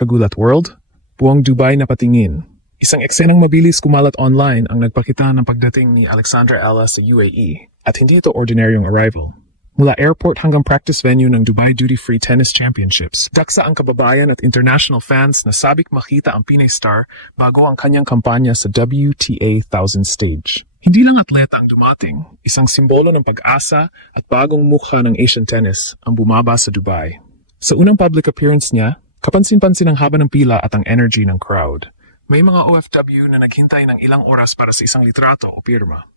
Kagulat World, buong Dubai na patingin. Isang eksenang mabilis kumalat online ang nagpakita ng pagdating ni Alexandra Ella sa UAE at hindi ito ordinaryong arrival. Mula airport hanggang practice venue ng Dubai Duty Free Tennis Championships, daksa ang kababayan at international fans na sabik makita ang Pinay star bago ang kanyang kampanya sa WTA 1000 stage. Hindi lang atleta ang dumating, isang simbolo ng pag-asa at bagong mukha ng Asian tennis ang bumaba sa Dubai. Sa unang public appearance niya, kapansin-pansin ang haba ng pila at ang energy ng crowd. May mga OFW na naghintay ng ilang oras para sa isang litrato o pirma.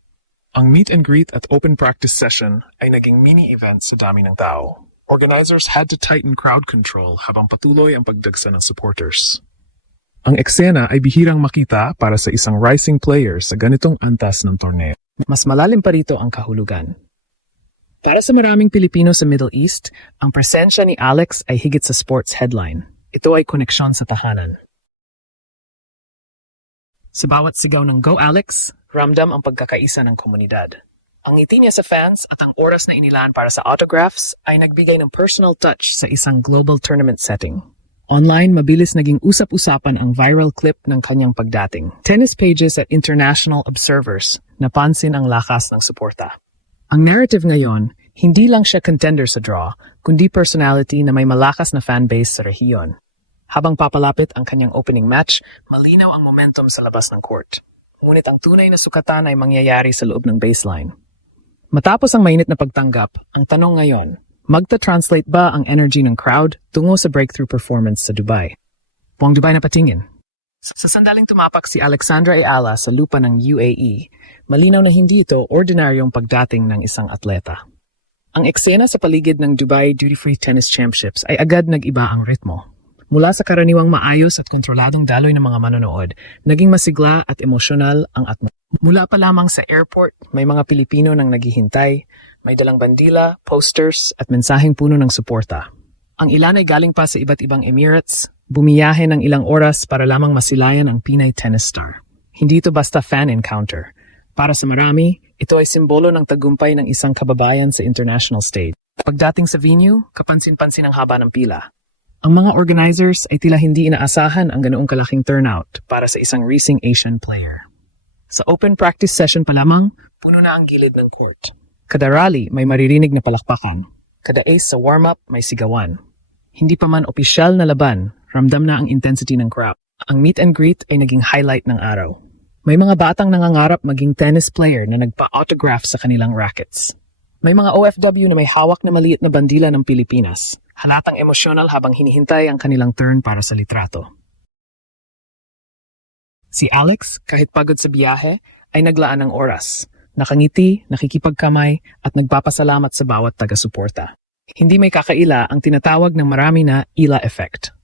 Ang meet and greet at open practice session ay naging mini-event sa dami ng tao. Organizers had to tighten crowd control habang patuloy ang pagdagsa ng supporters. Ang eksena ay bihirang makita para sa isang rising player sa ganitong antas ng torneo. Mas malalim pa rito ang kahulugan. Para sa maraming Pilipino sa Middle East, ang presensya ni Alex ay higit sa sports headline. Ito ay koneksyon sa tahanan. Sa bawat sigaw ng Go Alex, ramdam ang pagkakaisa ng komunidad. Ang ngiti niya sa fans at ang oras na inilaan para sa autographs ay nagbigay ng personal touch sa isang global tournament setting. Online, mabilis naging usap-usapan ang viral clip ng kanyang pagdating. Tennis pages at international observers napansin ang lakas ng suporta. Ang narrative ngayon, hindi lang siya contender sa draw, kundi personality na may malakas na fanbase sa rehiyon. Habang papalapit ang kanyang opening match, malinaw ang momentum sa labas ng court. Ngunit ang tunay na sukatan ay mangyayari sa loob ng baseline. Matapos ang mainit na pagtanggap, ang tanong ngayon, magta-translate ba ang energy ng crowd tungo sa breakthrough performance sa Dubai? Buong Dubai na patingin. Sa sandaling tumapak si Alexandra Ayala sa lupa ng UAE, malinaw na hindi ito ordinaryong pagdating ng isang atleta. Ang eksena sa paligid ng Dubai Duty Free Tennis Championships ay agad nag-iba ang ritmo. Mula sa karaniwang maayos at kontroladong daloy ng mga manonood, naging masigla at emosyonal ang atmosphere. Mula pa lamang sa airport, may mga Pilipino nang naghihintay, may dalang bandila, posters at mensaheng puno ng suporta. Ang ilan ay galing pa sa iba't ibang Emirates, bumiyahe ng ilang oras para lamang masilayan ang Pinay tennis star. Hindi ito basta fan encounter. Para sa marami, ito ay simbolo ng tagumpay ng isang kababayan sa international stage. Pagdating sa venue, kapansin-pansin ang haba ng pila. Ang mga organizers ay tila hindi inaasahan ang ganoong kalaking turnout para sa isang racing Asian player. Sa open practice session pa lamang, puno na ang gilid ng court. Kada rally may maririnig na palakpakan. Kada ace sa warm-up may sigawan. Hindi pa man opisyal na laban, ramdam na ang intensity ng crowd. Ang meet and greet ay naging highlight ng araw. May mga batang nangangarap maging tennis player na nagpa-autograph sa kanilang rackets. May mga OFW na may hawak na maliit na bandila ng Pilipinas. Halatang emosyonal habang hinihintay ang kanilang turn para sa litrato. Si Alex, kahit pagod sa biyahe, ay naglaan ng oras. Nakangiti, nakikipagkamay, at nagpapasalamat sa bawat taga-suporta. Hindi may kakaila ang tinatawag ng marami na Ila effect.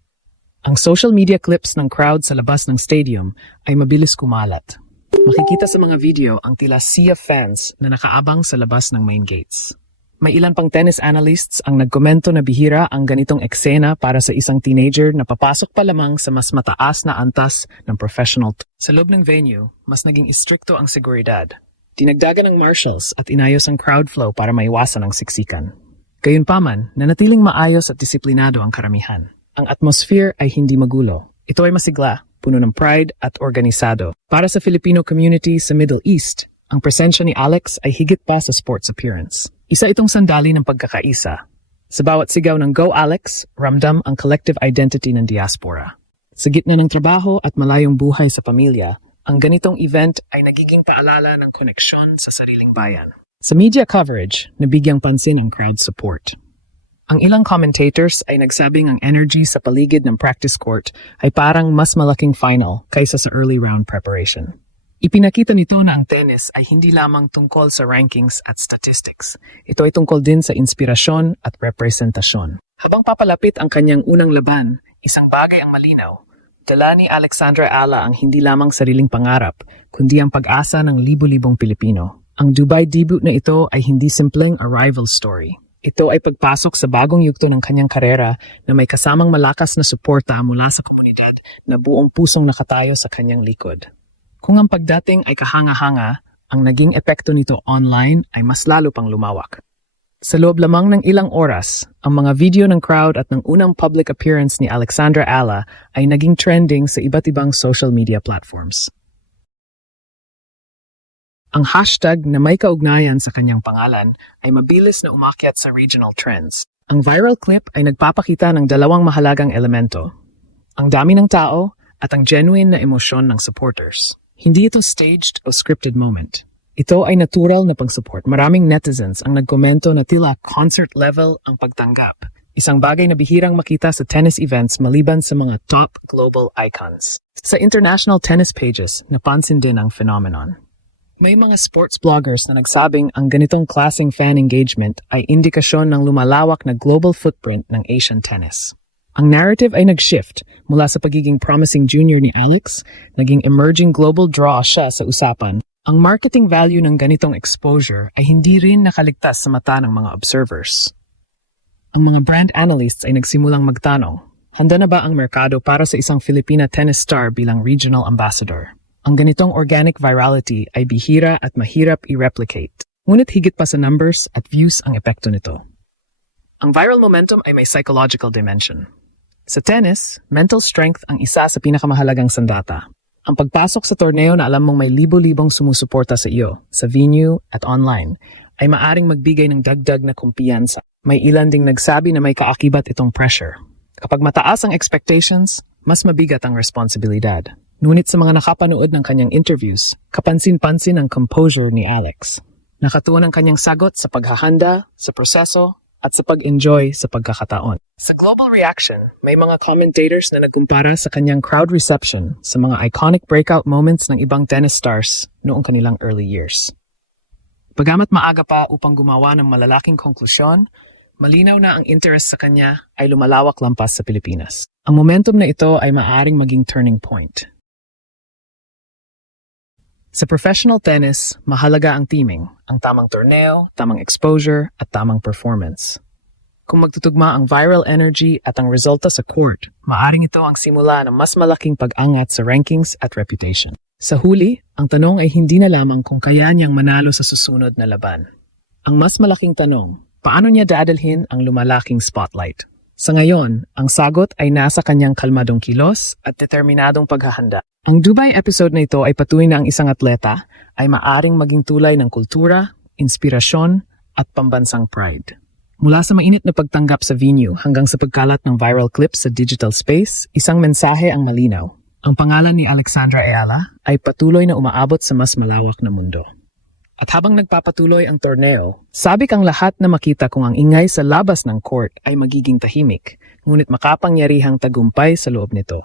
Ang social media clips ng crowd sa labas ng stadium ay mabilis kumalat. Makikita sa mga video ang tila sea of fans na nakaabang sa labas ng main gates. May ilan pang tennis analysts ang nagkomento na bihira ang ganitong eksena para sa isang teenager na papasok pa lamang sa mas mataas na antas ng professional. Sa loob ng venue, mas naging istrikto ang seguridad. Dinagdagan ng marshals at inayos ang crowd flow para maiwasan ang siksikan. Gayunpaman, nanatiling maayos at disiplinado ang karamihan. Ang atmosphere ay hindi magulo. Ito ay masigla, puno ng pride at organisado. Para sa Filipino community sa Middle East, ang presensya ni Alex ay higit pa sa sports appearance. Isa itong sandali ng pagkakaisa. Sa bawat sigaw ng Go Alex, ramdam ang collective identity ng diaspora. Sa gitna ng trabaho at malayong buhay sa pamilya, ang ganitong event ay nagiging paalala ng koneksyon sa sariling bayan. Sa media coverage, nabigyang pansin ang crowd support. Ang ilang commentators ay nagsabing ang energy sa paligid ng practice court ay parang mas malaking final kaysa sa early round preparation. Ipinakita nito na ang tennis ay hindi lamang tungkol sa rankings at statistics. Ito ay tungkol din sa inspirasyon at representasyon. Habang papalapit ang kanyang unang laban, isang bagay ang malinaw. Dala ni Alexandra Ayala ang hindi lamang sariling pangarap, kundi ang pag-asa ng libu-libong Pilipino. Ang Dubai debut na ito ay hindi simpleng arrival story. Ito ay pagpasok sa bagong yugto ng kanyang karera na may kasamang malakas na suporta mula sa komunidad na buong pusong nakatayo sa kanyang likod. Kung ang pagdating ay kahanga-hanga, ang naging epekto nito online ay mas lalo pang lumawak. Sa loob lamang ng ilang oras, ang mga video ng crowd at ng unang public appearance ni Alexandra Ala ay naging trending sa iba't ibang social media platforms. Ang hashtag na may kaugnayan sa kanyang pangalan ay mabilis na umakyat sa regional trends. Ang viral clip ay nagpapakita ng dalawang mahalagang elemento: ang dami ng tao at ang genuine na emosyon ng supporters. Hindi ito staged o scripted moment. Ito ay natural na pag-support. Maraming netizens ang nagkomento na tila concert level ang pagtanggap. Isang bagay na bihirang makita sa tennis events maliban sa mga top global icons. Sa international tennis pages, napansin din ang phenomenon. May mga sports bloggers na nagsabing ang ganitong klaseng fan engagement ay indikasyon ng lumalawak na global footprint ng Asian tennis. Ang narrative ay nag-shift mula sa pagiging promising junior ni Alex, naging emerging global draw siya sa usapan. Ang marketing value ng ganitong exposure ay hindi rin nakaligtas sa mata ng mga observers. Ang mga brand analysts ay nagsimulang magtanong, handa na ba ang merkado para sa isang Filipina tennis star bilang regional ambassador? Ang ganitong organic virality ay bihira at mahirap i-replicate. Ngunit higit pa sa numbers at views ang epekto nito. Ang viral momentum ay may psychological dimension. Sa tennis, mental strength ang isa sa pinakamahalagang sandata. Ang pagpasok sa torneo na alam mong may libo-libong sumusuporta sa iyo, sa venue at online, ay maaring magbigay ng dagdag na kumpiyansa. May ilan ding nagsabi na may kaakibat itong pressure. Kapag mataas ang expectations, mas mabigat ang responsibilidad. Ngunit sa mga nakapanood ng kanyang interviews, kapansin-pansin ang composure ni Alex. Nakatuon ang kanyang sagot sa paghahanda, sa proseso, at sa pag-enjoy sa pagkakataon. Sa global reaction, may mga commentators na nagkumpara sa kanyang crowd reception sa mga iconic breakout moments ng ibang tennis stars noong kanilang early years. Bagamat maaga pa upang gumawa ng malalaking konklusyon, malinaw na ang interest sa kanya ay lumalawak lampas sa Pilipinas. Ang momentum na ito ay maaaring maging turning point. Sa professional tennis, mahalaga ang teaming, ang tamang torneo, tamang exposure, at tamang performance. Kung magtutugma ang viral energy at ang resulta sa court, maaring ito ang simula ng mas malaking pag-angat sa rankings at reputation. Sa huli, ang tanong ay hindi na lamang kung kaya niyang manalo sa susunod na laban. Ang mas malaking tanong, paano niya dadalhin ang lumalaking spotlight? Sa ngayon, ang sagot ay nasa kanyang kalmadong kilos at determinadong paghahanda. Ang Dubai episode na ito ay patuloy na ang isang atleta ay maaring maging tulay ng kultura, inspirasyon, at pambansang pride. Mula sa mainit na pagtanggap sa venue hanggang sa pagkalat ng viral clips sa digital space, isang mensahe ang malinaw. Ang pangalan ni Alexandra Ayala ay patuloy na umaabot sa mas malawak na mundo. At habang nagpapatuloy ang torneo, sabik ang lahat na makita kung ang ingay sa labas ng court ay magiging tahimik, ngunit makapangyarihang tagumpay sa loob nito.